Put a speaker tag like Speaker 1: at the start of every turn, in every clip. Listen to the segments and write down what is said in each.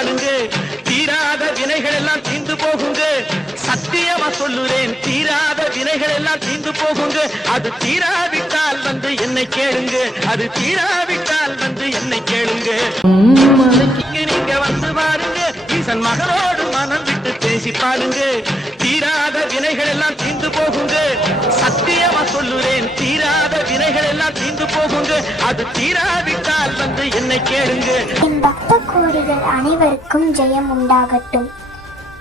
Speaker 1: பாருங்க தீராத வினைகள் எல்லாம் தீந்து போகுங்க. சத்தியமா சொல்லுறேன் தீராத வினைகள் எல்லாம் தீந்து போகுங்க. அது தீராவிட்டால் வந்து என்னை கேளுங்க. அது தீராவிட்டால் வந்து என்னை கேளுங்க. நீங்க வந்து பாருங்க. ஈசன் மகளோடு மனம் விட்டு பேசி பாருங்க தீராத வினைகள் எல்லாம் தீந்து போகுங்க. சத்தியமா சொல்லுறேன் தீராத வினைகள் எல்லாம் தீந்து போகுங்க. அது தீராவிட்டால் என்னை கேளுங்க.
Speaker 2: என் பக்த கோடிகள் அனைவருக்கும் ஜெயம் உண்டாகட்டும்.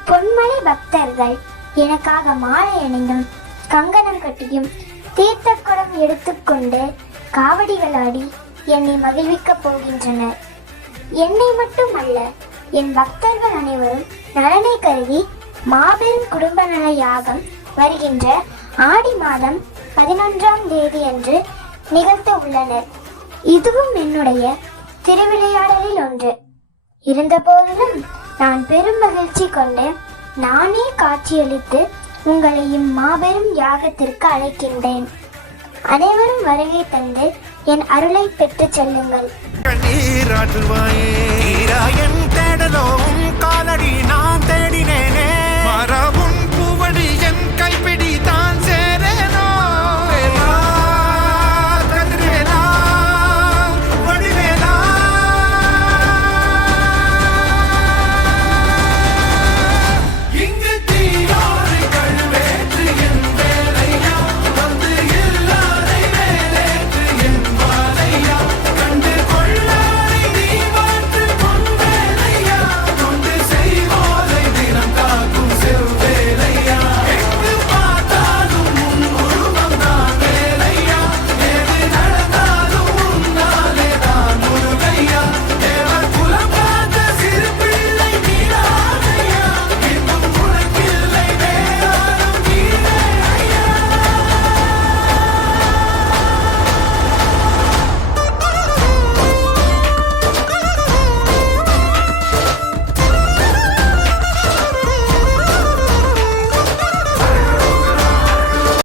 Speaker 2: பொன்மலை பக்தர்கள் எனக்காக மாலை அணிந்தும் கங்கணம் கட்டியும் தீர்த்த குடம் எடுத்துக்கொண்டு காவடிகளாடி என்னை மகிழ்விக்கப் போகின்றனர். என்னை மட்டுமல்ல என் பக்தர்கள் அனைவரும் நலனை கருதி மாபெரும் குடும்ப நல யாகம் வருகின்ற ஆடி மாதம் பதினொன்றாம் தேதி அன்று நிகழ்த்த உள்ளனர். இதுவும் என்னுடைய திருவிளையாடலில் ஒன்று. இருந்தபோதிலும் நான் பெரும் மகிழ்ச்சி கொண்டு நானே காட்சியளித்து உங்களை இம்மாபெரும் யாகத்திற்கு அழைக்கின்றேன். அனைவரும் வருகை தந்து என் அருளை பெற்றுச் செல்லுங்கள்.
Speaker 3: நீராட்டுவாயே.